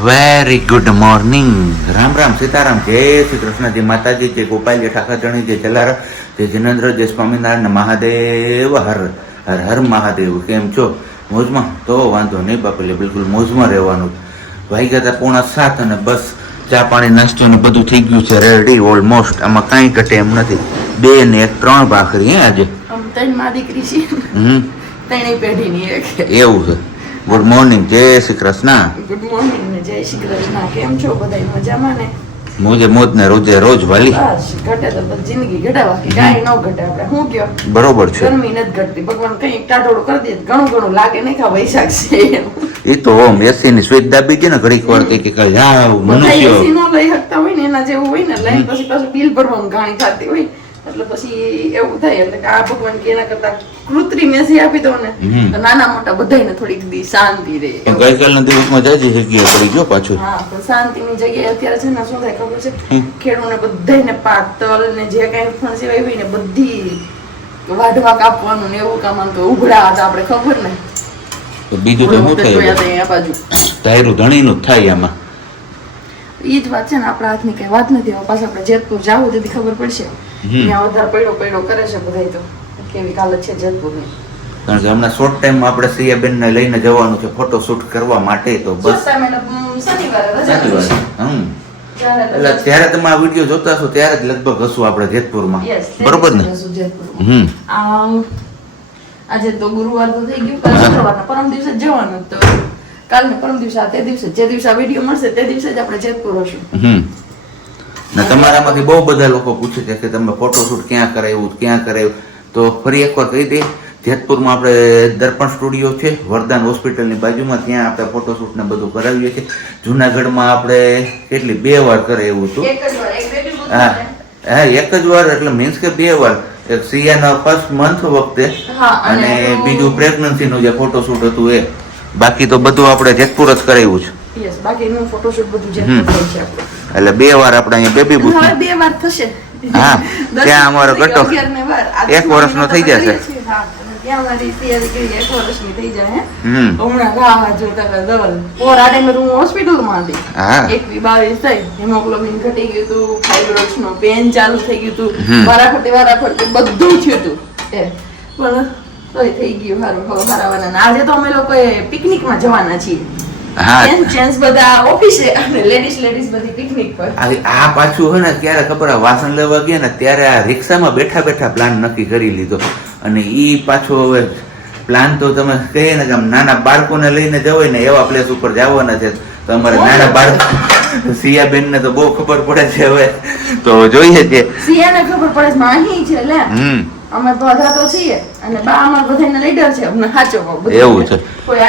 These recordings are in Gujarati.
Very good morning Ram Ram Sitaram. જય શ્રી કૃષ્ણ જય માતાજી જય ગોપાલ જય ઠાકરજણી જય જલારામ જય જિનેન્દ્ર જય સ્વામિનારાયણ મહાદેવ હર હર હર મહાદેવ. કેમ છો? મોજમાં? તો વાંધો નહીં બાપુ એટલે બિલકુલ મોજમાં રહેવાનું ભાઈ ગયા પોણા સાત અને બસ ચા પાણી નાસ્તો ને બધું થઈ ગયું છે રેડી ઓલમોસ્ટ આમાં કાંઈ ઘટે એમ નથી. બે ને એક ત્રણ ભાખરી હે આજે. ત્રણમાં દીકરી છે. હમ. ત્રણેય પેઢીની એક. એવું છે. ગુડ મોર્નિંગ જય શ્રી કૃષ્ણ. ગુડ મોર્નિંગ ને જય શ્રી કૃષ્ણ. કેમ છો? બધાય મજામાં ને? મોજે મોજ ને રોજે રોજ વાલી. બસ ઘટે તો બસ જિંદગી ઘટે બાકી કાંઈ ન ઘટે આપણે. શું કયો? બરોબર છે. ગરમી નથી ઘટતી. ભગવાન કઈ ટાટોડું કરી દે ઘણું ઘણું લાગે નહીં ખા વૈશાખ છે એ તો ઓમ એસી ની સ્વિચ દાબી ગઈ ને ઘડીક વાર કે કે મનુષ્ય. એસી ન લઈ શકતા હોય ને એના જેવું હોય ને લઈ પછી પાછું બિલ ભરવાનું ઘાણી થતી હોય. એટલે પછી એવું થાય એટલે કે આ ભગવાન કે એના કરતા કૃત્રિમ એસી આપી દો ને તો નાના મોટા બધાને થોડીક દી શાંતિ રહે. પણ ગઈકાલના દિવસમાં જાજી જગ્યાએ પડી ગયો પાછું. હા પણ શાંતિની જગ્યાએ અત્યારે છે ને શું થાય ખબર છે. ખેડૂને બધાને પાતળ ને જે કાંઈ પણ સિવાય હોય ને બધી વાઢવા કાપવાનું ને એવું કામ તો ઉઘડા હતા આપણે ખબર ને? બીજું તો શું થાય ટાયરું ધણીનું થાય આમાં. ઈ જ વાત છે ને આપણા હાથની કઈ વાત નથી. હવે પાછા આપણે જેતપુર જવું તેથી ખબર પડશે. ત્યાં વધારે પડ્યો પડ્યો કરે છે બધા તો. કેવી હાલત છે જેતપુરની. કારણ કે હમણાં શોર્ટ ટાઈમ આપણે સિયાબેન ને લઈને જવાનું છે ફોટો શૂટ કરવા માટે તો બસ. એટલે, શનિવારે. હમ. ત્યારે એટલે ત્યારે તમે આ વીડિયો જોતા હશો ત્યારે જ લગભગ હશું આપણે જેતપુરમાં. માં બરોબર ને? હમ. આજે તો ગુરુવાર તો થઈ ગયું શુક્રવારના પરમ દિવસે જવાનું તો. કાલ ને પરમ દિવસે તે દિવસે જે દિવસે આ વીડિયો મળશે તે દિવસે જ આપણે જેતપુર હશું ને તમારામાંથી બહુ બધા લોકો પૂછે છે કે તમે ફોટોશૂટ ક્યાં કરાવ્યું ક્યાં કરાવ્યું તો ફરી એકવાર કહી દઈએ જેતપુરમાં આપણે દર્પણ સ્ટુડિયો છે વરદાન હોસ્પિટલની બાજુમાં ત્યાં આપણે ફોટોશૂટ ને બધું કરાવીએ છીએ. જુનાગઢમાં આપણે કેટલી બે વાર કરાવ્યું હતું. એક વાર એક હા. હા એક જ વાર એટલે મીન્સ કે બે વાર. એક સિયાના ફર્સ્ટ મંથ વખતે અને અને બીજું પ્રેગ્નન્સીનું જે ફોટોશૂટ હતું એ. બાકી તો બધું આપણે જેતપુર જ કરાવ્યું છે. Yes, બાકીનું photoshoot બધું જેતપુર થાય છે એટલે બે વાર આપણે અહીંયા બેબી બુક હવે બે વાર થશે. હા, ત્યાં અમારો ગટો એક વર્ષનો થઈ જશે. હા, હે. હું. હા. બધું થયું હતું. પણ તોય થઈ ગયું સારું હવે હારાવાના આજે તો અમે લોકો પિકનિકમાં જવાના છીએ. અને લેડીઝ લેડીઝ બધી પિકનિક પર. આ આ પાછું હે ને ક્યારે ખબર આ વાસણ લેવા ગયા ને ત્યારે આ રિક્ષામાં બેઠા બેઠા પ્લાન નક્કી કરી લીધો. અને ઈ પાછો હવે પ્લાન તો તમે કહીએ ને કે નાના બાળકોને લઈને જવાય ને એવા પ્લેસ ઉપર જવાના છે. તો અમારે નાના બાળક સિયાબેન ને તો બહુ ખબર પડે છે હવે. તો જોઈએ છે સિયાને ખબર પડે છે માહી છે હમ. અમે બધા તો છીએ અને બા અમાર બધાને લીડર છે. અમને સાચો એવું છે. કોઈ.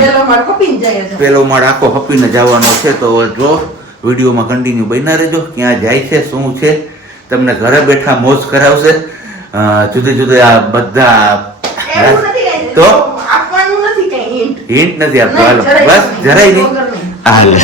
પેલો માર કપીને જાય છે. પેલો માળ આખો હપીને જવાનો છે. તો જો વિડીયોમાં કન્ટિન્યુ બન્યા રહેજો. ક્યાં જાય છે શું છે તમને ઘરે બેઠા મોજ કરાવશે. જુદી જુદે આ બધા. તો? આપવાનું નથી કાંઈ હિન્ટ નથી આપતો. હાલો. બસ જરાય નહીં. હાલે.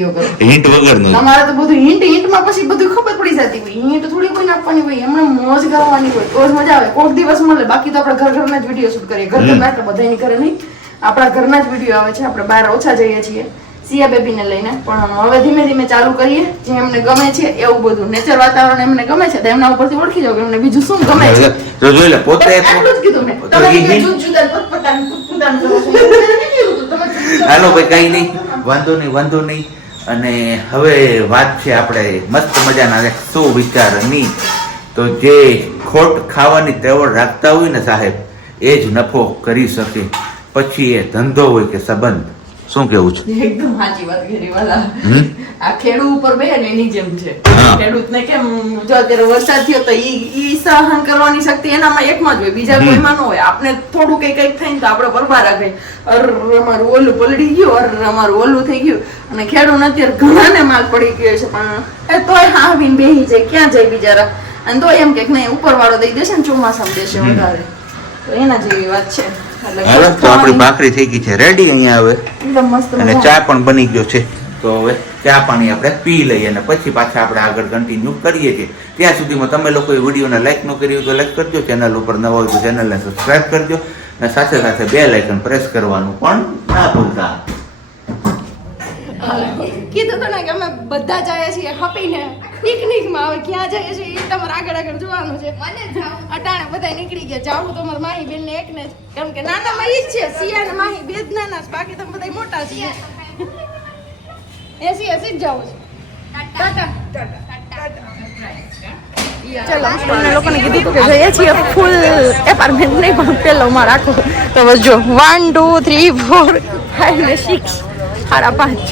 Video કરો. હિન્ટ વગરનું. તમારે તો બધું હિન્ટ હિન્ટમાં પછી બધું ખબર પડી જતી હોય. હિન્ટ થોડી કોઈ આપવાની હોય. એમને મોજ કરવાની હોય. તો જ મજા આવે. કોઈક દિવસ મળે. બાકી તો આપણે ઘર ઘરના જ વીડિયો શૂટ કરીએ. ઘર ઘરના એટલે બધાની ઘરે નહીં. આપણા ઘરના જ વીડિયો આવે છે. આપણે બહાર ઓછા જઈએ છીએ. સિયા બેબીને લઈને. પણ હવે ધીમે ધીમે ચાલુ કરીએ. જે એમને ગમે છે એવું બધું. નેચર વાતાવરણ એમને ગમે છે તો એમના ઉપરથી ઓળખી જાવ કે એમને બીજું શું ગમે છે. જોઈ લે પોતે એટલું જ કીધું મેં. તમે જુદ જુદા જુદા પોતપોતાનું કરો છો. હાલો ભાઈ કઈ નહીં. વાંધો નહીં વાંધો નહીં. અને હવે વાત છે આપણે મસ્ત મજાના શું સુવિચારની. તો જે ખોટ ખાવાની તેવડ રાખતા હોય ને સાહેબ, એ જ નફો કરી શકે. પછી એ ધંધો હોય કે સંબંધ. શું કેવું છે? એકદમ સાચી વાત કરી વાલા. આ ખેડૂત ઉપર બે ને એની જેમ છે. હા. ખેડૂતને કેમ જો અત્યારે વરસાદ થયો તો ઈ ઈ સહન કરવાની શક્તિ એનામાં એકમાં જ હોય બીજા કોઈમાં ન હોય. આપણે થોડું કઈ કંઈક થઈને તો આપણે પરવા રાખે. અર અમારું ઓલું પલડી ગયું અર અમારું ઓલું થઈ ગયું. અને ખેડૂત અત્યારે ઘણાને માલ પડી ગયો છે પણ એ તોય હાવીને બેહી જાય ક્યાં જાય બિચારા? અને તો એમ કે નહીં ઉપર વાળો દઈ દેશે ને ચોમાસામાં દેશે વધારે. તો એના જેવી વાત છે. હવે તો આપણી ભાખરી થઈ ગઈ છે. રેડી અહીંયા હવે. અને ચા પણ બની ગયો છે. તો હવે ચા પાણી આપણે પી લઈએ અને પછી પાછા આપણે આગળ કન્ટિન્યુ કરીએ છીએ. ત્યાં સુધીમાં તમે લોકોએ વિડીયોને લાઈક ન કર્યું તો લાઈક કરજો ચેનલ ઉપર નવા હોય તો ચેનલને સબસ્ક્રાઇબ કરજો અને સાથે સાથે બે લાઇકન પ્રેસ કરવાનું પણ ના ભૂલતા. કીધું તો ને કે અમે બધા જઈએ છીએ હપીને. પિકનિકમાં હવે ક્યાં જઈએ છીએ એ તમારે આગળ આગળ જોવાનું છે. અટાણે બધા નીકળી ગયા. જાવું તો મારા માહી બેન ને એકને જ. કેમ કે નાના માં ઈ જ છે. સિયા ને માહી બે જ નાના છે. બાકી તમે બધા મોટા છીએ. એસી એસી જ જાવું છે? ટાટા. ચલો અમને લોકોને કીધું હતું કે જઈએ છીએ. ફૂલ એપાર્ટમેન્ટ નહીં પણ પેલો માં રાખો. તો જો one two three four five ને સિક્સ સાડા પાંચ.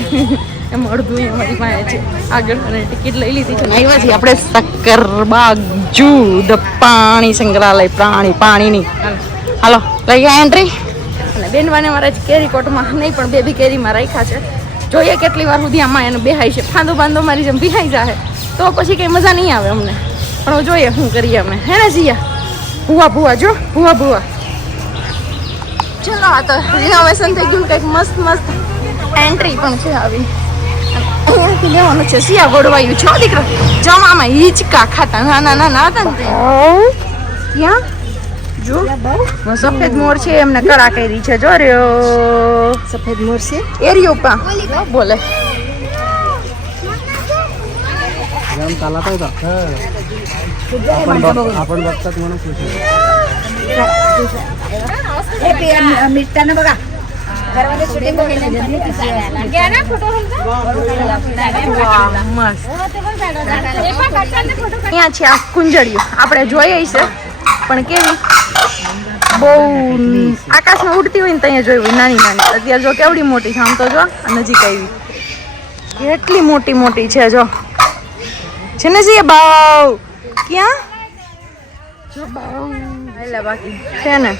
એમ અડધું અમારી પાસે છે. આગળ અને ટિકિટ લઈ લીધી છે આવ્યા છીએ આપણે સક્કરબાગ જૂ પાણી સંગ્રહાલય પ્રાણી પાણીની. હાલો. લઈ ગયા એન્ટ્રી? અને બેનવાને મારા જ કેરી કોટમાં નહીં પણ બેબી કેરીમાં રાખ્યા છે. જોઈએ કેટલી વાર સુધી આમાં એને બેહાય છે. ફાંદો બાંધો મારી જેમ બિહાઈ જાય તો પછી કંઈ મજા નહીં આવે અમને. પણ જોઈએ શું કરીએ અમે. હે ને જીયા? ભૂવા ભૂવા જો. ભૂવા ભૂવા. ચલો આ તો રિનોવેશન થઈ ગયું કંઈક મસ્ત મસ્ત. એન્ટ્રી પણ છે આવી. અહીંયાથી લેવાનું છે સિયા ગોળવાયું છે હો દીકરો જમામાં હિંચકા ખાતા નાના નાના હતા ને તે. ક્યાં જો સફેદ મોર છે એમને કરા કરી છે જો રહ્યો સફેદ મોર છે એરિયો પા બોલે जाम चालत होता आपण बघ- અહીંયા છે આ કુંજળીઓ આપણે જોઈએ છે પણ કેવી બહુ આકાશમાં ઉડતી હોય ને ત્યાં જોયું નાની નાની અત્યારે જો કેવડી મોટી છે આમ તો જો નજીક આવી કેટલી મોટી મોટી છે જો છે ને જઈએ બાવ ક્યાં જો બાવ એટલે બાકી છે ને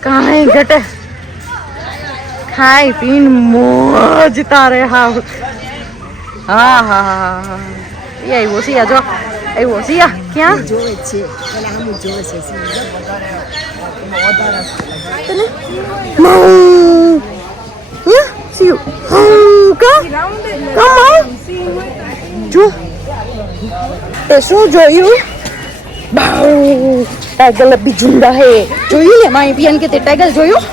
કાંઈ ઘટે ખાઈ પીન મોજ તારે હા. હા હા હા હા એ આવ્યો સિયા જો. આવ્યો સિયા ક્યાં? જોવે છે. સિયું કા? કમ જો. તે શું જોયું? બાઉ. ટાઈગર લબ્બી જુંડા હે. જોયું ને? માય પિયન કે તે ટાઈગર જોયું?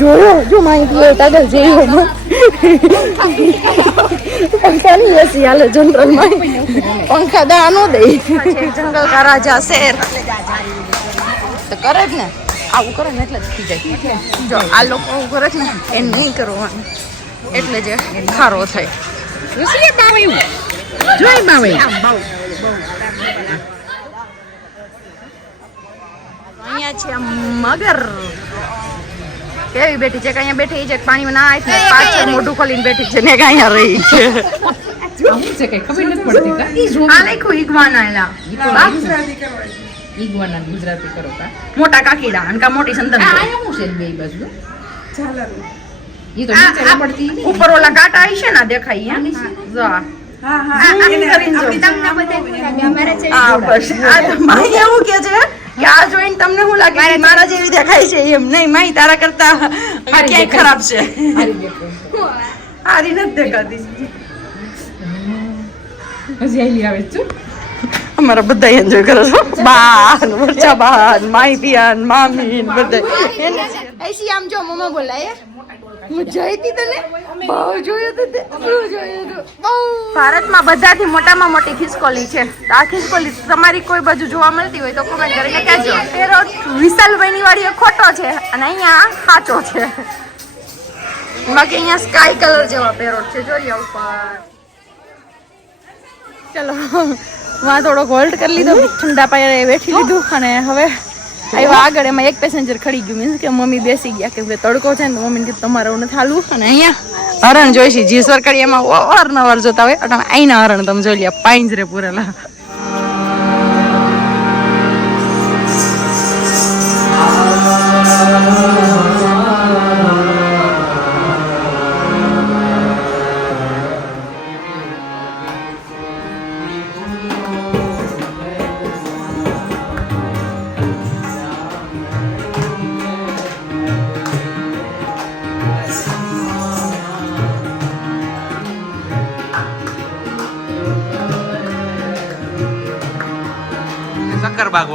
જોયો? જો માઈ પિયે ટાઈગર જોયો પંખા નહીં એસી હાલે જનરલમાં પંખા દા નો દે. જંગલ કા રાજા શેર. તો કરે જ ને. આવું કરે ને એટલે જ થઈ જાય. જો આ લોકો આવું કરે છે ને એ નહીં કરવાનું. એટલે જે ખારો થાય. જોઈ બાવે જોઈ બાવે અહીંયા છે મગર. કેવી બેઠી છે કે અહીંયા બેઠી છે કે પાણીમાં ના આવી ને પાછળ મોઢું ખોલીને બેઠી છે ને કે અહીંયા રહી છે. આવું છે કઈ ખબર નથી પડતી આ લખ્યું ઈગવાના. ઈગવાના ગુજરાતી કરો કા? મોટા કાકીડા અને કા મોટી સંતન આ છે. બે બાજુ? ઈ તો નીચે પડતી. ઉપર ઓલા કાંટા આવી છે ને દેખાય. આ બસ. આ માહી એવું કે છે? આ જોઈને તમને શું લાગે કે મારા જેવી દેખાય છે એમ નહીં માહી તારા કરતા આ ક્યાંય ખરાબ છે હારી નથી દેખાતી હજી આવી આવે છું અમારા બધા એન્જોય કરે છે બાન વરચા બાન માઈ પિયાન મામી બધા એસી આમ જો મમ્મા બોલાય હું જોઈ હતી તને બહુ જોયું હતું તે જોયું હતું બહુ. ભારતમાં બધાથી મોટામાં મોટી ખિસકોલી છે. આ ખિસકોલી તમારી કોઈ બાજુ જોવા મળતી હોય તો કોમેન્ટ કરીને કહેજો. પેરો વિશાલભાઈની વાળી ખોટો છે અને અહીંયા સાચો છે. બાકી અહીંયા સ્કાય કલર જેવા પેરોટ છે. જોઈએ ઉપર. ચલો માં થોડોક હોલ્ડ કરી લીધો. ઠંડા પાયે બેઠી લીધું અને હવે આવ્યા આગળ, એમાં એક પેસેન્જર ખડી ગયું. મીન્સ કે મમ્મી બેસી ગયા કે તડકો છે ને મમ્મી મમ્મીને કીધું તમારે નથી હાલવું. અને અહીંયા હરણ જોઈશી જી સરકારી એમાં અવારનવાર જોતા હોય. અને અહીંના હરણ તમે જોઈ લ્યા પાંજરે પૂરેલા. શક્કરબાગ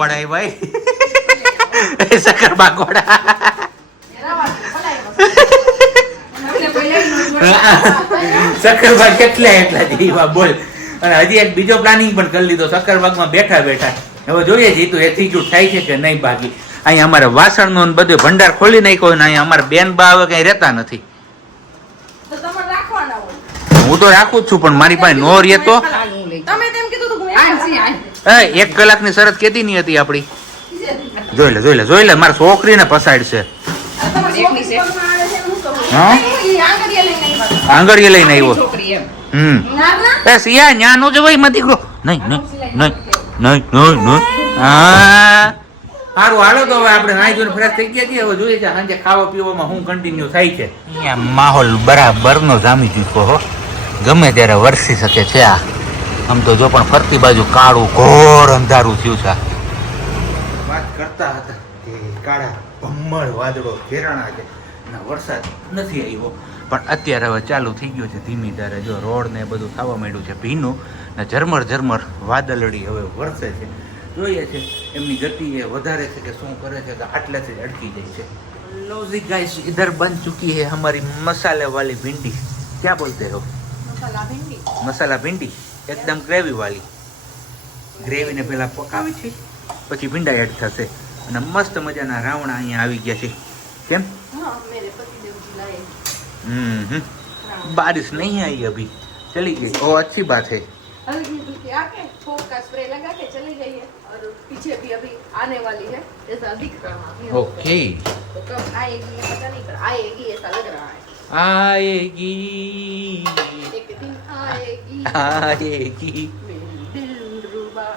વાળા એ ભાઈ વાળા સક્કરબાગ કેટલા એટલા જીવા બોલ. અને હજી એક બીજો પ્લાનિંગ પણ કરી લીધો. સક્કરબાગમાં બેઠા બેઠા. હવે જોઈએ જીતું એટીટ્યુડ થાય છે કે નહીં બાકી. અહીંયા અમારે વાસણનો ને બધો ભંડાર ખોલી નાખ્યો ને અહીંયા અમારે બેન બા હવે કઈ રહેતા નથી. તો તમારે રાખવાના હોય. હું તો રાખું જ છું પણ મારી પાસે નો રહે તો હાલ હું લઈ તમે તેમ કીધું એ, એક કલાકની શરત કેતી નહીં હતી આપણી જોઈ લે જોઈ લે જોઈ લે મારા છોકરીને પસાડશે આ છે. આંગળીએ લઈને આવ્યો. હમ. ના, ના. એ સિયા ન્યા નો જવાયમાં દીકરો નહીં નહીં નહીં નહીં નહીં નહીં. હા. સારું હાલો તો હવે આપણે નાઈ જોઈને ફ્રેશ થઈ ગયા છીએ. હવે જોઈએ છે સાંજે ખાવા પીવામાં હું કન્ટિન્યુ થાય છે. અહીંયા માહોલ બરાબરનો જામી દીધો હો. ગમે ત્યારે વરસી શકે છે આ. આમ તો જો પણ ફરતી બાજુ કાળું ઘોર અંધારું થયું છે. વાત કરતા હતા કે કાળા ભમ્મળ વાદળો ઘેરાણા છે. અને વરસાદ નથી આવ્યો. પણ અત્યારે હવે ચાલુ થઈ ગયો છે ધીમી ધારે. જો રોડ ને બધું થવા માંડ્યું છે ભીનું ને ઝરમર ઝરમર વાદળડી હવે વરસે છે. જોઈએ છે એમની ગતિ એ વધારે છે કે શું કરે છે કે આટલેથી અટકી જાય છે. લોઝી ગાઈસ ઇધર બન ચૂકી હે હમારી મસાલે વાલી ભીંડી. ક્યાં બોલતે હો? મસાલા ભીંડી. મસાલા ભીંડી? એકદમ ગ્રેવી વાળી ગ્રેવીને પહેલા પકાવી છે પછી ભીંડા એડ થશે અને મસ્ત મજાના રાવણા અહીંયા આવી ગયા છે કેમ હા, મેરે પતિદેવજી લાએ. हम्म हम्म। बारिश नहीं आई अभी चली गई ओ अच्छी बात है हल्की फुल्की आके थोक का स्प्रे लगा के चली गई है और पीछे भी अभी आने वाली है ऐसा दिख रहा है ओके तो कब आएगी ये पता नहीं पर आएगी ऐसा लग रहा है आएगी एक दिन आएगी आएगी मेरी दिलरुबा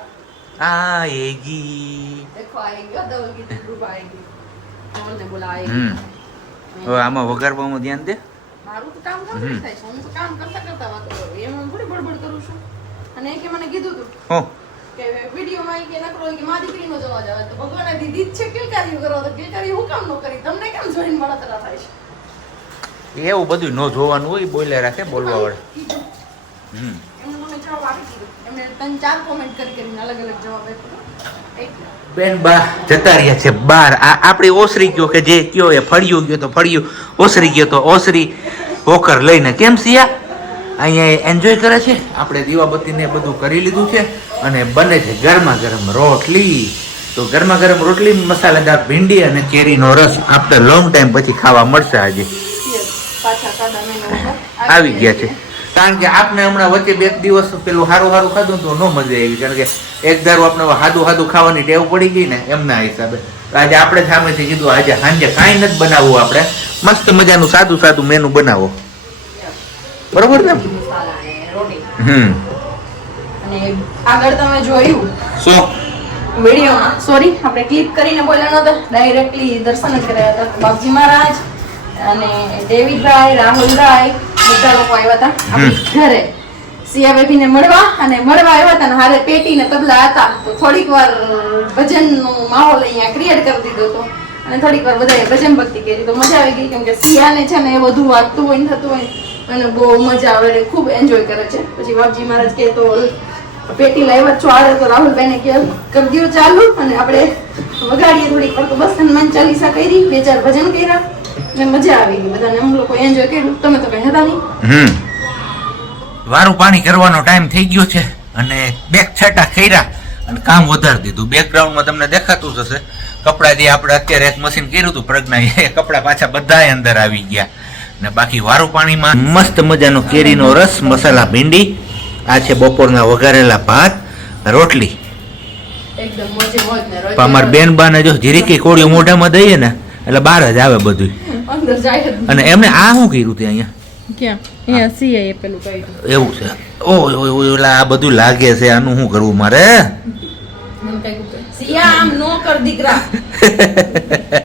आएगी देखो आएगी और दवल की दिलरुबा आएगी कौन ने बोला હમ आएगी હવે આમાં વગાડવામાં ધ્યાન દે મારું તો કામ complete થાય છે હું તો કામ કરતા કરતા વાતો કરું એમ હું થોડી બડબડ કરું છું અને એ કે મને કીધું હતું હો કે વિડીયોમાં કે નકરો કે મારી દીકરીનો જવાબ આવે તો ભગવાને દીધી જ છે કિલકારીઓ કરો તો કિલકારી હું કામ ન કરી તમને કેમ જોઈને મારા તરફ થાય છે એવું બધું ન જોવાનું હોય બોલે રાખે બોલવા વાળા બેન બા જતા રહ્યા છે બાર. આ આપણી ઓસરી ગયો કે જે કયો એ ફળિયું ગયો તો ફળિયું ઓસરી ગયો તો ઓસરી. હોકર લઈને કેમ સિયા? અહીંયા એન્જોય કરે છે? આપણે દીવાબત્તીને બધું કરી લીધું છે અને બને છે ગરમા ગરમ રોટલી. તો ગરમા ગરમ રોટલી મસાલેદાર ભીંડી અને કેરીનો રસ આપણે લોંગ ટાઈમ પછી ખાવા મળશે આજે. આવી ગયા છે. કારણ કે આપને હમણાં વચ્ચે બે દિવસ પેલું સારું સારું ખાધું તો ન મજા આવી. કારણ કે એક ધારું આપણે હાદું હાદું ખાવાની ટેવ પડી ગઈ ને એમના હિસાબે. આજે આપણે સામેથી કીધું આજે સાંજે કાંઈ નથી બનાવવું આપણે. મસ્ત મજાનું સાદું સાદું મેનુ બનાવો. બરોબર ને? હમ. અને આગળ તમે જોયું? શું? વિડીયોમાં. સોરી આપણે ક્લિપ કરીને બોલ્યા નહોતા ડાયરેક્ટલી દર્શન જ કર્યા હતા. બાપજી મહારાજ અને દેવીભાઈ રાહુલભાઈ બધા લોકો આવ્યા હતા. આપણી ઘરે સિયા બેબીને મળવા અને મળવા આવ્યા હતા ને હારે પેટી ને તબલા હતા. તો થોડીક વાર ભજનનો માહોલ અહીંયા ક્રિએટ કરી દીધો હતો. અને થોડીક વાર બધાએ ભજન ભક્તિ કરી. તો મજા આવી ગઈ કેમ કે સિયાને છે ને એ બધું વાગતું હોય ને થતું હોય અને બહુ મજા આવે એટલે ખૂબ એન્જોય કરે છે. પછી બાપજી મહારાજ કે તો પેટી લાવ્યા છો આવે તો રાહુલભાઈને કે કરી દો ચાલુ. અને આપણે વગાડીએ થોડીક વાર. તો બસ હનુમાન ચાલીસા કરી બે ચાર ભજન કર્યા. મજા આવી ગઈ. બધાને અમુક લોકો એન્જોય કર્યું. તમે તો કઈ હતા નહીં. હમ. વારું પાણી કરવાનો ટાઈમ થઈ ગયો છે અને બે છેટા કર્યા અને કામ વધારી દીધું. બેકગ્રાઉન્ડમાં તમને દેખાતું જ હશે. કપડા જે આપણે અત્યારે એક મશીન કર્યું હતું પ્રજ્ઞા એ કપડા પાછા બધા અંદર આવી ગયા. ને બાકી વારું પાણીમાં મસ્ત મજાનો કેરીનો રસ મસાલા ભીંડી આ છે બપોરના વઘારેલા ભાત રોટલી. અમારા બેન બાને જો જીરીકી કોળીઓ મોઢામાં દઈએ ને એટલે બહાર જ આવે બધું અંદર જાય અને એમને આ શું કર્યું તે અહીંયા? ક્યાં? સીએ પેલું એવું છે. ઓય ઓય ઓય ઓલા આ બધું લાગે છે આનું શું કરવું મારે? સિયા આમ નો કર દીકરા.